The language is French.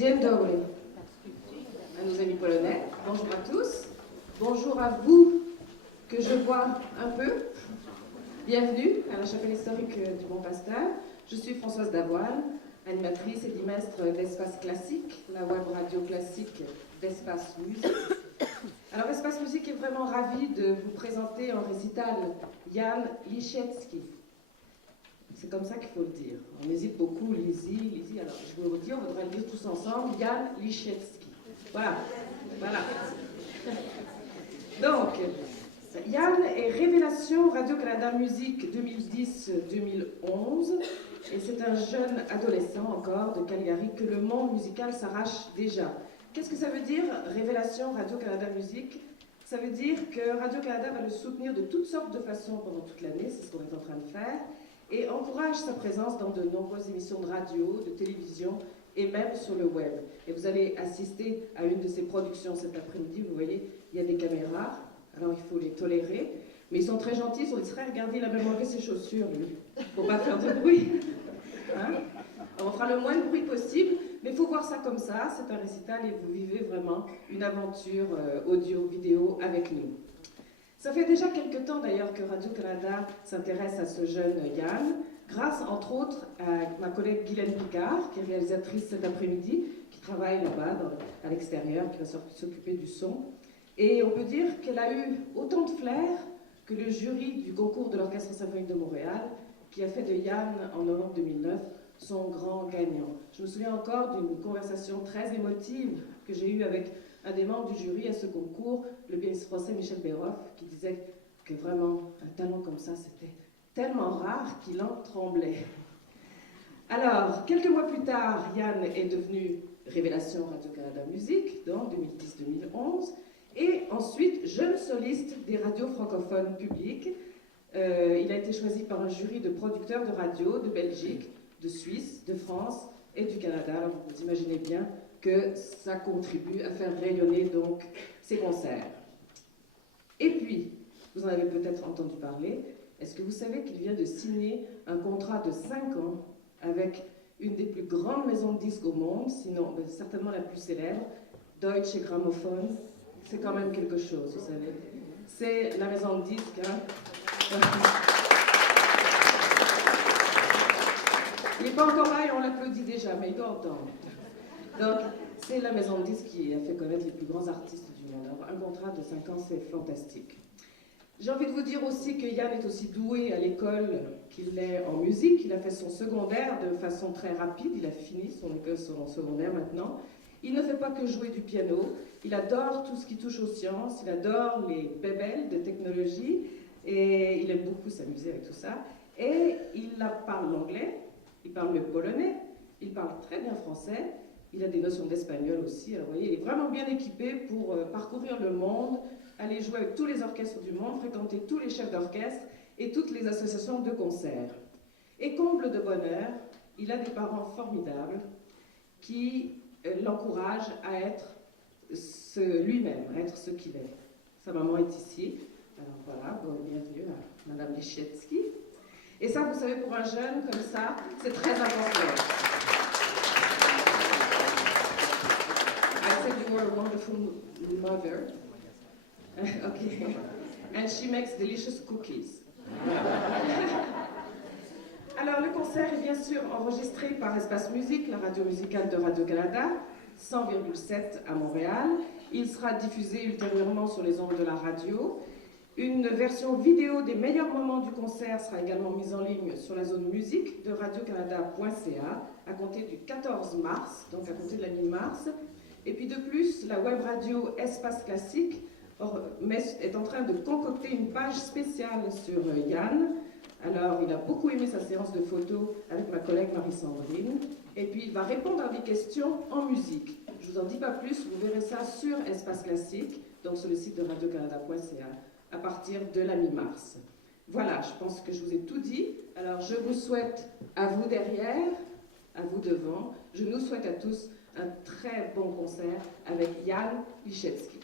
Dzień dobry à nos amis polonais. Bonjour à tous. Bonjour à vous que je vois un peu. Bienvenue à la chapelle historique du Bon Pasteur. Je suis Françoise Davoine, animatrice et dimestre d'Espace Classique, la web radio classique d'Espace Musique. Alors Espace Musique est vraiment ravi de vous présenter en récital Jan Liszewski. C'est comme ça qu'il faut le dire. On hésite beaucoup, Lizzie. Alors je vous le redis, on voudrait le dire tous ensemble, Jan Liszewski. Voilà. Donc, Jan est révélation Radio-Canada Musique 2010-2011 et c'est un jeune adolescent encore de Calgary que le monde musical s'arrache déjà. Qu'est-ce que ça veut dire, révélation Radio-Canada Musique? Ça veut dire que Radio-Canada va le soutenir de toutes sortes de façons pendant toute l'année, c'est ce qu'on est en train de faire, et encourage sa présence dans de nombreuses émissions de radio, de télévision et même sur le web. Et vous allez assister à une de ses productions cet après-midi, vous voyez, il y a des caméras, alors il faut les tolérer, mais ils sont très gentils, ils sont discrets, regardez, il a même enlevé ses chaussures, lui, pour pas faire de bruit. Hein? Alors, on fera le moins de bruit possible, mais il faut voir ça comme ça, c'est un récital et vous vivez vraiment une aventure audio-vidéo avec nous. Ça fait déjà quelques temps d'ailleurs que Radio-Canada s'intéresse à ce jeune Jan, grâce entre autres à ma collègue Guylaine Picard, qui est réalisatrice cet après-midi, qui travaille là-bas à l'extérieur, qui va s'occuper du son. Et on peut dire qu'elle a eu autant de flair que le jury du concours de l'Orchestre symphonique de Montréal, qui a fait de Jan en novembre 2009 son grand gagnant. Je me souviens encore d'une conversation très émotive que j'ai eue avec un des membres du jury à ce concours, le pianiste français Michel Béroff, qui disait que vraiment un talent comme ça, c'était tellement rare qu'il en tremblait. Alors, quelques mois plus tard, Jan est devenu révélation Radio-Canada Musique, dans 2010-2011, et ensuite jeune soliste des radios francophones publiques. Il a été choisi par un jury de producteurs de radio de Belgique, de Suisse, de France et du Canada. Alors vous imaginez bien que ça contribue à faire rayonner donc ces concerts. Et puis, vous en avez peut-être entendu parler, est-ce que vous savez qu'il vient de signer un contrat de 5 ans avec une des plus grandes maisons de disques au monde, sinon certainement la plus célèbre, Deutsche Grammophon. C'est quand même quelque chose, vous savez. C'est la maison de disques. Hein. Il n'est pas encore là et on l'applaudit déjà, mais il doit entendre. Donc, c'est la maison de disques qui a fait connaître les plus grands artistes du monde. Alors, un contrat de 5 ans, c'est fantastique. J'ai envie de vous dire aussi que Jan est aussi doué à l'école qu'il est en musique. Il a fait son secondaire de façon très rapide. Il a fini son école secondaire maintenant. Il ne fait pas que jouer du piano. Il adore tout ce qui touche aux sciences. Il adore les bébelles de technologie. Et il aime beaucoup s'amuser avec tout ça. Et il parle l'anglais. Il parle le polonais, il parle très bien français, il a des notions d'espagnol aussi. Alors, vous voyez, il est vraiment bien équipé pour parcourir le monde, aller jouer avec tous les orchestres du monde, fréquenter tous les chefs d'orchestre et toutes les associations de concerts. Et comble de bonheur, il a des parents formidables qui l'encouragent à être lui-même, à être ce qu'il est. Sa maman est ici. Alors voilà, bienvenue à Madame Liszewski. Et ça, vous savez, pour un jeune comme ça, c'est très important. I said you were a wonderful mother. Okay. And she makes delicious cookies. Alors, le concert est bien sûr enregistré par Espace Musique, la radio musicale de Radio-Canada, 100,7 à Montréal. Il sera diffusé ultérieurement sur les ondes de la radio. Une version vidéo des meilleurs moments du concert sera également mise en ligne sur la zone musique de radiocanada.ca à compter du 14 mars, donc à compter de la mi-mars. Et puis de plus, la web radio Espace Classique est en train de concocter une page spéciale sur Jan. Alors, il a beaucoup aimé sa séance de photos avec ma collègue Marie-Sandrine. Et puis, il va répondre à des questions en musique. Je ne vous en dis pas plus, vous verrez ça sur Espace Classique, donc sur le site de radiocanada.ca. à partir de la mi-mars. Voilà, je pense que je vous ai tout dit. Alors, je vous souhaite, à vous derrière, à vous devant, je nous souhaite à tous un très bon concert avec Jan Liszewski.